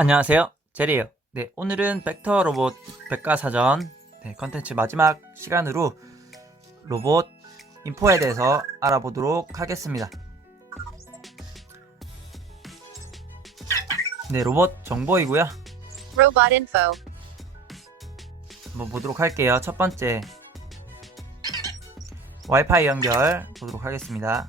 안녕하세요, 제리예요. 네, 오늘은 벡터 로봇 백과사전 컨텐츠 마지막 시간으로 로봇 인포에 대해서 알아보도록 하겠습니다. 네, 로봇 정보이고요. Robot info. 한번 보도록 할게요. 첫 번째, 와이파이 연결 보도록 하겠습니다.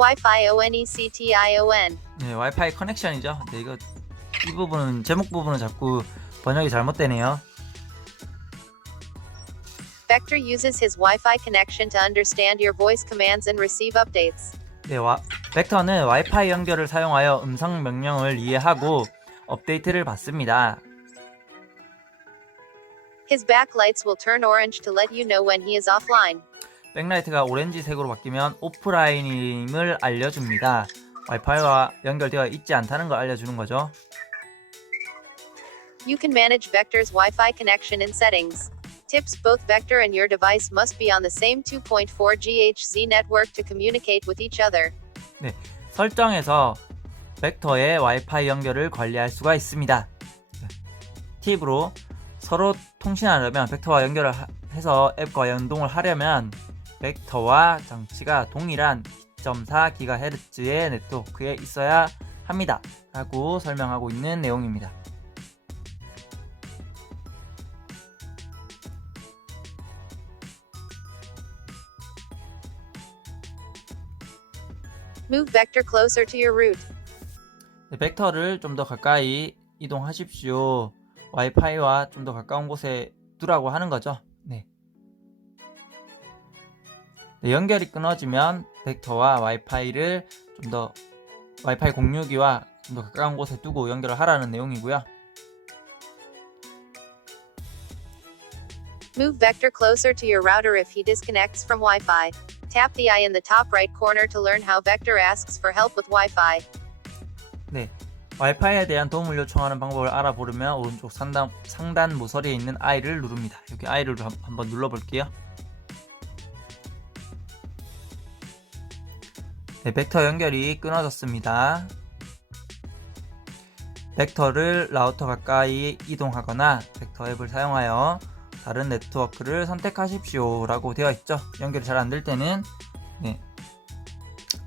Wi-Fi ONECTION. 네, 와이파이 커넥션이죠. 네, 이 부분은 제목 부분은 자꾸 번역이 잘못되네요. Vector uses his Wi-Fi connection to understand your voice commands and receive updates. 네, 벡터는 와이파이 연결을 사용하여 음성 명령을 이해하고 업데이트를 받습니다. His backlights will turn orange to let you know when he is offline. 백라이트가 오렌지색으로 바뀌면 오프라인임을 알려줍니다. 와이파이와 연결되어 있지 않다는 걸 알려주는 거죠. You can manage Vector's Wi-Fi connection in settings. Tips: both Vector and your device must be on the same 2.4 GHz network to communicate with each other. 네, 설정에서 벡터의 와이파이 연결을 관리할 수가 있습니다. 팁으로 서로 통신하려면 벡터와 연결을 해서 앱과 연동을 하려면 벡터와 장치가 동일한 2.4GHz의 네트워크에 있어야 합니다. 라고 설명하고 있는 내용입니다. Move Vector closer to your route. 네, 벡터를 좀 더 가까이 이동하십시오. 와이파이와 좀 더 가까운 곳에 두라고 하는 거죠. 네. 네, 연결이 끊어지면 벡터와 와이파이를 좀 더 와이파이 공유기와 좀 더 가까운 곳에 두고 연결을 하라는 내용이고요. Move Vector closer to your router if he disconnects from Wi-Fi. Tap the eye in the top right corner to learn how Vector asks for help with Wi-Fi. 네, 와이파이에 대한 도움을 요청하는 방법을 알아보려면 오른쪽 상단 모서리에 있는 I를 누릅니다. 여기 I를 한번 눌러볼게요. 네, 벡터 연결이 끊어졌습니다. 벡터를 라우터 가까이 이동하거나 벡터 앱을 사용하여 다른 네트워크를 선택하십시오 라고 되어 있죠. 연결이 잘 안 될 때는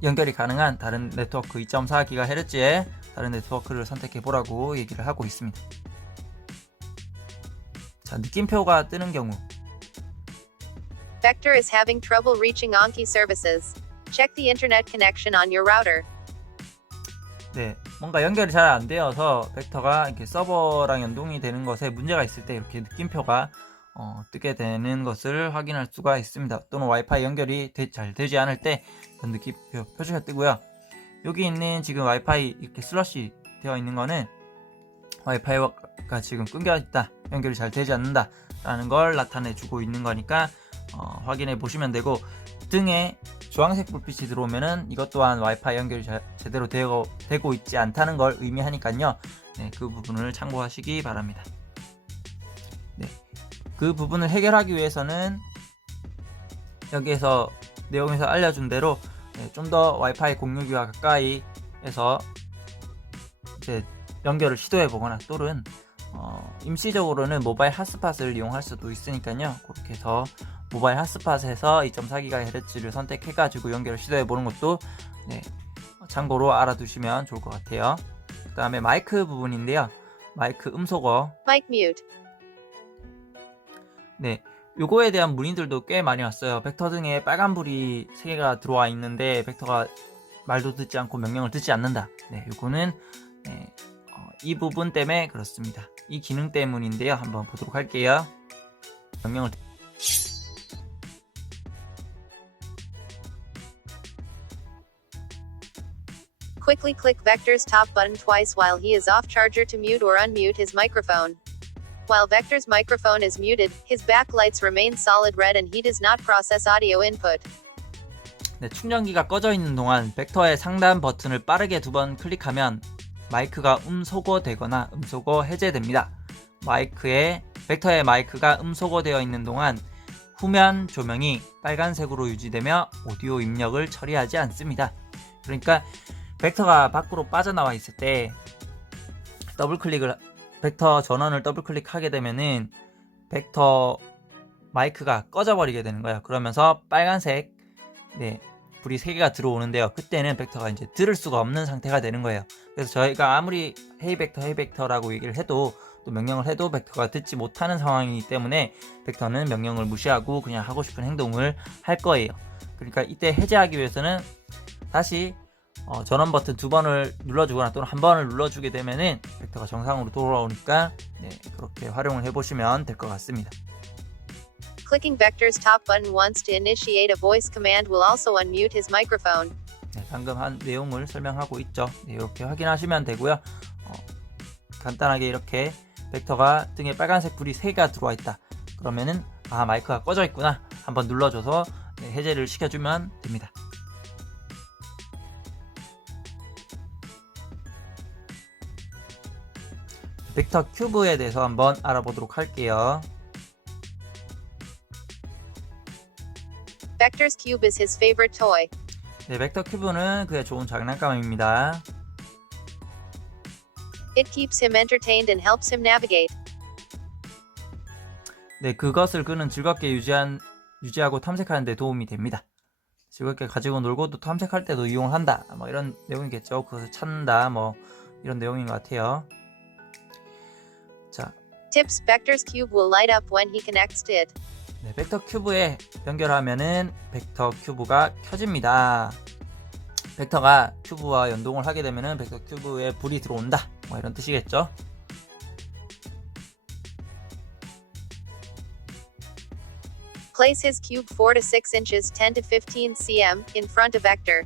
연결이 가능한 다른 네트워크 2.4GHz의 다른 네트워크를 선택해 보라고 얘기를 하고 있습니다. 자, 느낌표가 뜨는 경우 Vector is having trouble reaching Anki services. Check the internet connection on your router. 네, 뭔가 연결이 잘 안 되어서 벡터가 이렇게 서버랑 연동이 되는 것에 문제가 있을 때 이렇게 느낌표가 뜨게 되는 것을 확인할 수가 있습니다. 또는 와이파이 연결이 잘 되지 않을 때 느낌표 표시가 뜨고요. 여기 있는 지금 와이파이 이렇게 슬러시 되어 있는 거는 와이파이가 지금 끊겨 있다, 연결이 잘 되지 않는다 라는 걸 나타내 주고 있는 거니까 확인해 보시면 되고, 등에 주황색 불빛이 들어오면은 이것 또한 와이파이 연결이 제대로 되고 있지 않다는 걸 의미하니까요. 네, 그 부분을 참고하시기 바랍니다. 네, 그 부분을 해결하기 위해서는 여기에서 내용에서 알려준 대로 좀 더 와이파이 공유기와 가까이에서 이제 연결을 시도해 보거나 또는 임시적으로는 모바일 핫스팟을 이용할 수도 있으니까요. 그렇게 해서 모바일 핫스팟에서 2.4GHz를 선택해 가지고 연결을 시도해 보는 것도 참고로 알아두시면 좋을 것 같아요. 그 다음에 마이크 부분인데요. 마이크 음소거. Mic mute. 네, 요거에 대한 문의들도 꽤 많이 왔어요. 벡터 등에 빨간불이 3개가 들어와 있는데 벡터가 말도 듣지 않고 명령을 듣지 않는다. 네, 요거는 이 부분 때문에 그렇습니다. 이 기능 때문인데요. 한번 보도록 할게요. 명령을 Quickly click Vector's top button twice while he is off charger to mute or unmute his microphone. While Vector's microphone is muted, his backlights remain solid red and he does not process audio input. 네, 충전기가 꺼져 있는 동안 벡터의 상단 버튼을 빠르게 2번 클릭하면 마이크가 음소거 되거나 음소거 해제됩니다. 마이크의 벡터의 마이크가 음소거되어 있는 동안 후면 조명이 빨간색으로 유지되며 오디오 입력을 처리하지 않습니다. 그러니까 벡터가 밖으로 빠져나와 있을 때 벡터 전원을 더블 클릭하게 되면은 벡터 마이크가 꺼져버리게 되는 거예요. 그러면서 빨간색 불이 3개가 들어오는데요. 그때는 벡터가 이제 들을 수가 없는 상태가 되는 거예요. 그래서 저희가 아무리 헤이 벡터라고 얘기를 해도 또 명령을 해도 벡터가 듣지 못하는 상황이기 때문에 벡터는 명령을 무시하고 그냥 하고 싶은 행동을 할 거예요. 그러니까 이때 해제하기 위해서는 다시 전원 버튼 2번을 눌러주거나 또는 1번을 눌러주게 되면은 벡터가 정상으로 돌아오니까 그렇게 활용을 해보시면 될 것 같습니다. Clicking Vector's top button once to initiate a voice command will also unmute his microphone. 방금 한 내용을 설명하고 있죠. 이렇게 확인하시면 되고요. 간단하게 이렇게 벡터가 등에 빨간색 불이 3개가 들어와 있다. 그러면은 마이크가 꺼져 있구나. 한번 눌러줘서 해제를 시켜주면 됩니다. 벡터 큐브에 대해서 한번 알아보도록 할게요. Vector's cube is his favorite toy. 벡터 큐브는 그의 좋은 장난감입니다. It keeps him entertained and helps him navigate. 그것을 그는 즐겁게 유지하고 탐색하는 데 도움이 됩니다. 즐겁게 가지고 놀고 또 탐색할 때도 이용을 한다. 이런 내용이겠죠. 그것을 찾는다. 이런 내용인 것 같아요. 자, Tips: Vector's cube will light up when he connects to it. 벡터 큐브에 연결하면은 벡터 큐브가 켜집니다. 벡터가 큐브와 연동을 하게 되면은 벡터 큐브에 불이 들어온다. 이런 뜻이겠죠. Place his cube 4 to 6 inches 10 to 15 cm in front of Vector.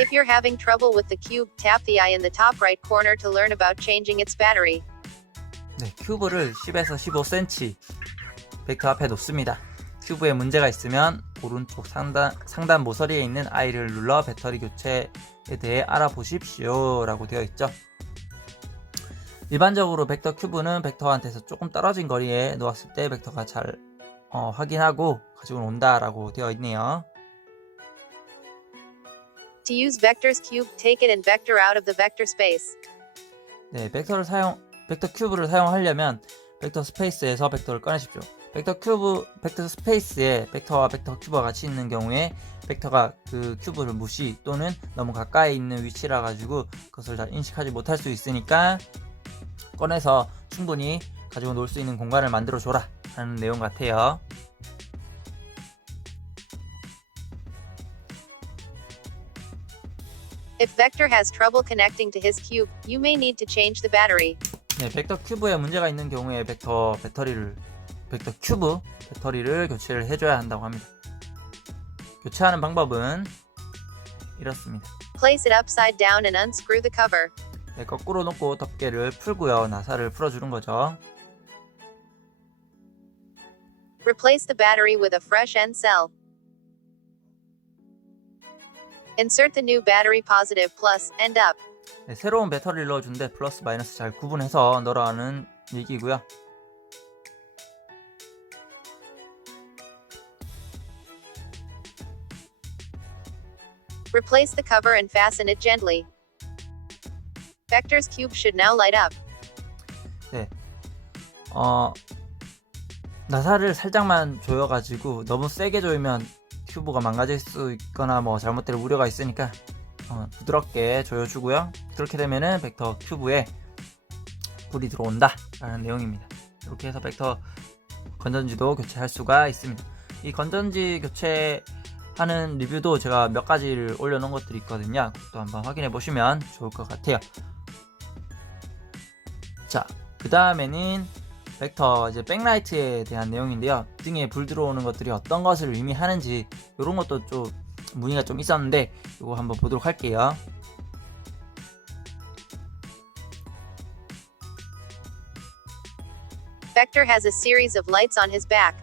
If you're having trouble with the cube, tap the eye in the top right corner to learn about changing its battery. 큐브를 10에서 15cm 벡터 앞에 놓습니다. 큐브에 문제가 있으면 오른쪽 상단 모서리에 있는 I를 눌러 배터리 교체에 대해 알아보십시오 라고 되어 있죠. 일반적으로 벡터 큐브는 벡터한테서 조금 떨어진 거리에 놓았을 때 벡터가 잘 확인하고 가지고 온다 라고 되어 있네요. To use Vector's cube, take it and Vector out of the vector space. 벡터 큐브를 사용하려면 벡터 스페이스에서 벡터를 꺼내십시오. 벡터 스페이스에 벡터와 벡터 큐브가 같이 있는 경우에 벡터가 그 큐브를 무시 또는 너무 가까이 있는 위치라 가지고 그것을 잘 인식하지 못할 수 있으니까 꺼내서 충분히 가지고 놀 수 있는 공간을 만들어 줘라 하는 내용 같아요. If Vector has trouble connecting to his cube, you may need to change the battery. 벡터 큐브에 문제가 있는 경우에 벡터 큐브 배터리를 교체를 해줘야 한다고 합니다. 교체하는 방법은 이렇습니다. Place it upside down and unscrew the cover. 거꾸로 놓고 덮개를 풀고요. 나사를 풀어주는 거죠. Replace the battery with a fresh end cell. Insert the new battery positive plus end up. 새로운 배터리를 넣어준데 플러스 마이너스 잘 구분해서 넣으라는 얘기고요. Replace the cover and fasten it gently. Vector's cube should now light up. 나사를 살짝만 조여가지고 너무 세게 조이면 큐브가 망가질 수 있거나 잘못될 우려가 있으니까 부드럽게 조여주고요. 그렇게 되면은 벡터 큐브에 불이 들어온다 라는 내용입니다. 이렇게 해서 벡터 건전지도 교체할 수가 있습니다. 이 건전지 교체하는 리뷰도 제가 몇 가지를 올려놓은 것들이 있거든요. 그것도 한번 확인해 보시면 좋을 것 같아요. 자, 그 다음에는 벡터 백라이트에 대한 내용인데요. 등에 불 들어오는 것들이 어떤 것을 의미하는지 이런 것도 좀 문의가 좀 있었는데 이거 한번 보도록 할게요. Vector has a series of lights on his back.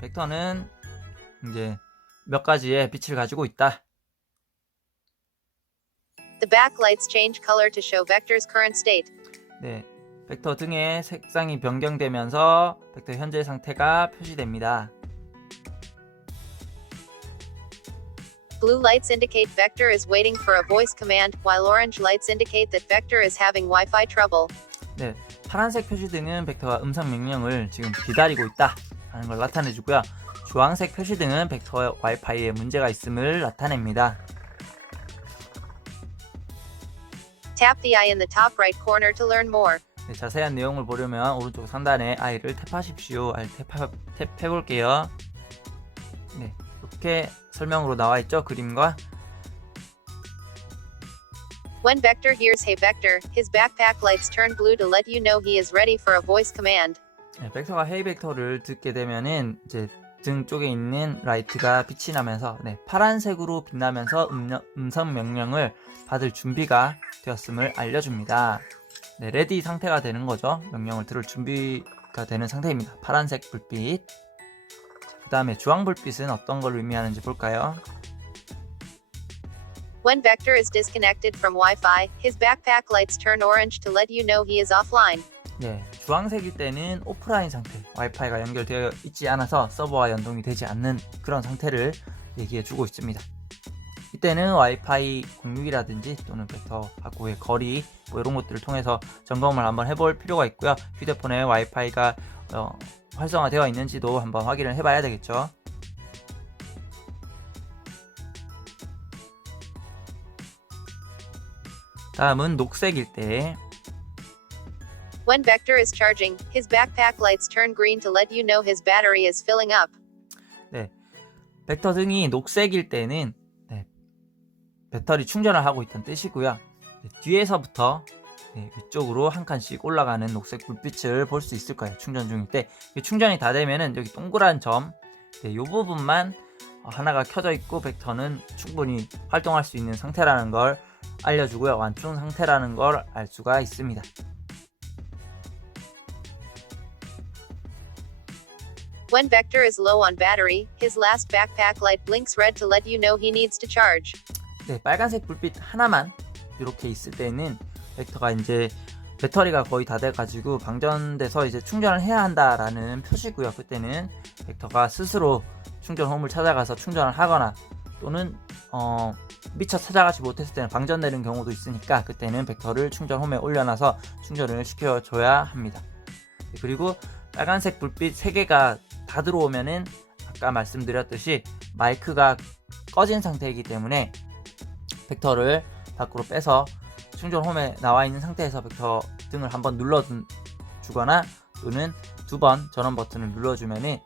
벡터는 이제 몇 가지의 빛을 가지고 있다. The backlights change color to show Vector's current state. 벡터 등의 색상이 변경되면서 벡터 현재 상태가 표시됩니다. Blue lights indicate Vector is waiting for a voice command, while orange lights indicate that Vector is having Wi-Fi trouble. 네, 파란색 표시등은 벡터가 음성 명령을 지금 기다리고 있다 하는 걸 나타내주고요. 주황색 표시등은 벡터의 와이파이에 문제가 있음을 나타냅니다. Tap the eye in the top right corner to learn more. 네, 자세한 내용을 보려면 오른쪽 상단에 아이를 탭하십시오. 아이를 탭해볼게요. 네, 이렇게 설명으로 나와 있죠, 그림과. When Vector hears Hey Vector, his backpack lights turn blue to let you know he is ready for a voice command. 네, 벡터가 헤이 벡터를 듣게 되면은 이제 등 쪽에 있는 라이트가 빛이 나면서 파란색으로 빛나면서 음성 명령을 받을 준비가 되었음을 알려줍니다. 네, 레디 상태가 되는 거죠. 명령을 들을 준비가 되는 상태입니다. 파란색 불빛. 그 다음에 주황 불빛은 어떤 걸 의미하는지 볼까요? When Vector is disconnected from Wi-Fi, his backpack lights turn orange to let you know he is offline. 네, 주황색일 때는 오프라인 상태, 와이파이가 연결되어 있지 않아서 서버와 연동이 되지 않는 그런 상태를 얘기해 주고 있습니다. 이때는 와이파이 공유기라든지 또는 벡터하고의 거리 뭐 이런 것들을 통해서 점검을 한번 해볼 필요가 있고요. 휴대폰에 와이파이가 활성화되어 있는지도 한번 확인을 해봐야 되겠죠. 다음은 녹색일 때 When Vector is charging, his backpack lights turn green to let you know his battery is filling up. 네, 벡터 등이 녹색일 때는 배터리 충전을 하고 있다는 뜻이고요. 뒤에서부터 위쪽으로 한 칸씩 올라가는 녹색 불빛을 볼 수 있을 거예요. 충전 중일 때. 충전이 다 되면은 여기 동그란 점, 이 부분만 하나가 켜져 있고 벡터는 충분히 활동할 수 있는 상태라는 걸 알려주고요. 완충 상태라는 걸 알 수가 있습니다. When Vector is low on battery, his last backpack light blinks red to let you know he needs to charge. 네, 빨간색 불빛 하나만 이렇게 있을 때는 벡터가 이제 배터리가 거의 다 돼가지고 방전돼서 이제 충전을 해야 한다라는 표시고요. 그때는 벡터가 스스로 충전 홈을 찾아가서 충전을 하거나 또는 미처 찾아가지 못했을 때는 방전되는 경우도 있으니까 그때는 벡터를 충전 홈에 올려놔서 충전을 시켜줘야 합니다. 그리고 빨간색 불빛 3개가 다 들어오면은 아까 말씀드렸듯이 마이크가 꺼진 상태이기 때문에 벡터를 밖으로 빼서 충전 홈에 나와 있는 상태에서 벡터 등을 한번 눌러주거나 또는 2번 전원 버튼을 눌러주면은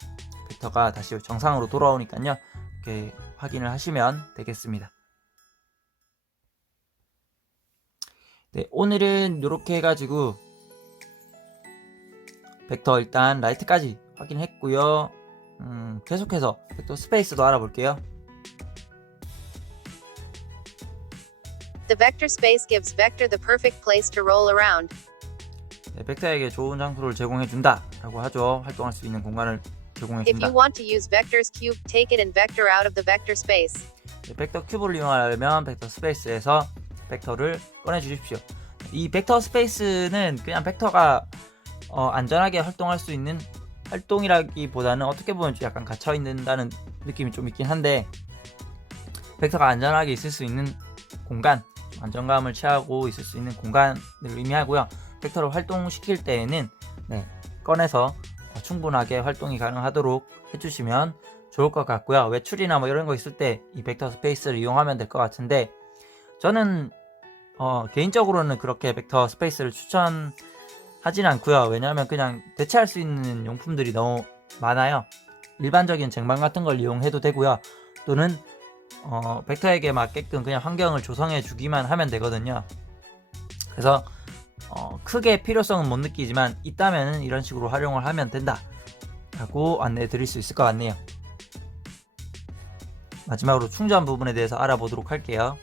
벡터가 다시 정상으로 돌아오니까요. 이렇게 확인을 하시면 되겠습니다. 네, 오늘은 이렇게 해가지고 벡터 일단 라이트까지 확인했고요. 계속해서 벡터 스페이스도 알아볼게요. The vector space gives Vector the perfect place to roll around. 네, 벡터에게 좋은 장소를 제공해준다 라고 하죠. 활동할 수 있는 공간을 If 제공해준다. you want to use Vector's cube, take it and Vector out of the vector space. 네, 벡터 큐브를 이용하려면 벡터 스페이스에서 벡터를 꺼내주십시오. 이 벡터 스페이스는 그냥 벡터가 안전하게 활동할 수 있는 활동이라기보다는 어떻게 보면 약간 갇혀있는다는 느낌이 좀 있긴 한데 벡터가 안전하게 있을 수 있는 공간, 안정감을 취하고 있을 수 있는 공간을 의미하고요. 벡터를 활동시킬 때에는 꺼내서 충분하게 활동이 가능하도록 해주시면 좋을 것 같고요. 외출이나 뭐 이런 거 있을 때 이 벡터 스페이스를 이용하면 될 것 같은데 저는 개인적으로는 그렇게 벡터 스페이스를 추천하진 않고요. 왜냐하면 그냥 대체할 수 있는 용품들이 너무 많아요. 일반적인 쟁반 같은 걸 이용해도 되고요. 또는 벡터에게 맞게끔 그냥 환경을 조성해 주기만 하면 되거든요. 그래서 크게 필요성은 못 느끼지만 있다면 이런 식으로 활용을 하면 된다 라고 안내해 드릴 수 있을 것 같네요. 마지막으로 충전 부분에 대해서 알아보도록 할게요.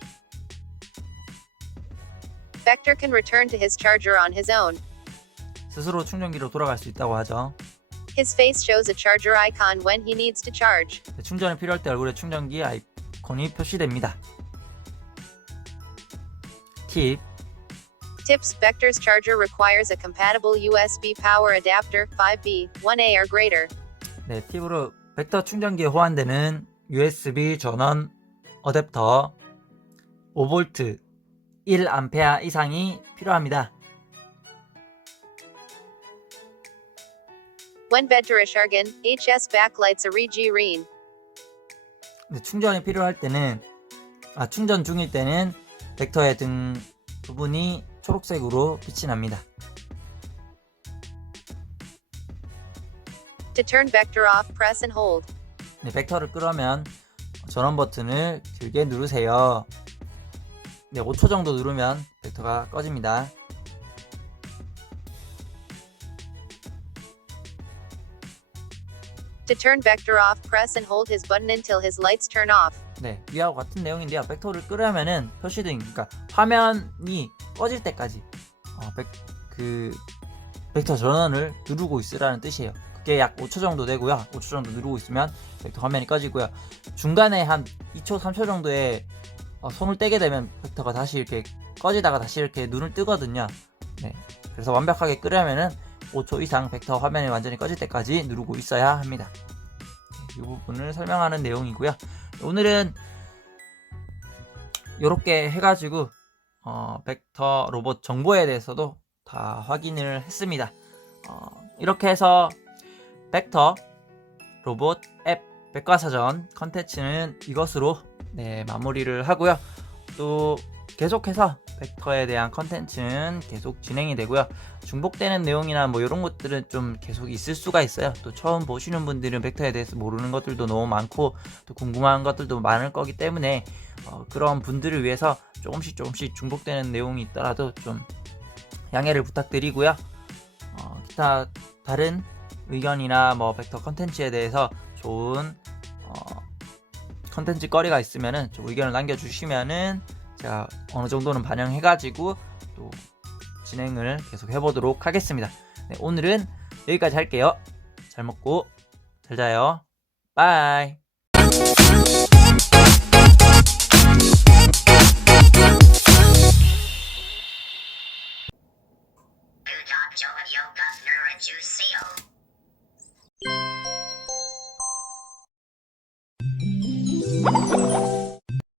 Vector can return to his charger on his own. 스스로 충전기로 돌아갈 수 있다고 하죠. His face shows a charger icon when he needs to charge. 충전이 필요할 때 얼굴에 충전기 아이콘이 표시됩니다. 팁. Tips: Vector's charger requires a compatible USB power adapter 5B 1A or greater. 네, 팁으로 벡터 충전기에 호환되는 USB 전원 어댑터 5V 1A 이상이 필요합니다. When Vectorischen, HS backlights regieren. 네, 충전이 필요할 때는 충전 중일 때는 벡터의 등 부분이 초록색으로 빛이 납니다. To turn vector off, press and hold. 네, 벡터를 끄려면 전원 버튼을 길게 누르세요. 네, 5초 정도 누르면 벡터가 꺼집니다. To turn vector off, press and hold his button until his lights turn off. 네, 위하고 같은 내용인데요. 벡터를 끄려면은 표시등, 그러니까 화면이 꺼질 때까지 벡터 전원을 누르고 있으라는 뜻이에요. 그게 약 5초 정도 되고요. 5초 정도 누르고 있으면 벡터 화면이 꺼지고요. 중간에 한 2초, 3초 정도에 손을 떼게 되면 벡터가 다시 이렇게 꺼지다가 다시 이렇게 눈을 뜨거든요. 네, 그래서 완벽하게 끄려면은 5초 이상 벡터 화면이 완전히 꺼질 때까지 누르고 있어야 합니다. 이 부분을 설명하는 내용이고요. 오늘은 이렇게 해가지고 벡터 로봇 정보에 대해서도 다 확인을 했습니다. 이렇게 해서 벡터 로봇 앱 백과사전 컨텐츠는 이것으로 마무리를 하고요. 또 계속해서 벡터에 대한 컨텐츠는 계속 진행이 되고요. 중복되는 내용이나 뭐 이런 것들은 좀 계속 있을 수가 있어요. 또 처음 보시는 분들은 벡터에 대해서 모르는 것들도 너무 많고 또 궁금한 것들도 많을 거기 때문에 그런 분들을 위해서 조금씩 중복되는 내용이 있더라도 좀 양해를 부탁드리고요. 기타 다른 의견이나 뭐 벡터 컨텐츠에 대해서 좋은 컨텐츠 거리가 있으면은 좀 의견을 남겨주시면은 제가 어느 정도는 반영해가지고 또 진행을 계속 해보도록 하겠습니다. 네, 오늘은 여기까지 할게요. 잘 먹고 잘 자요. 바이.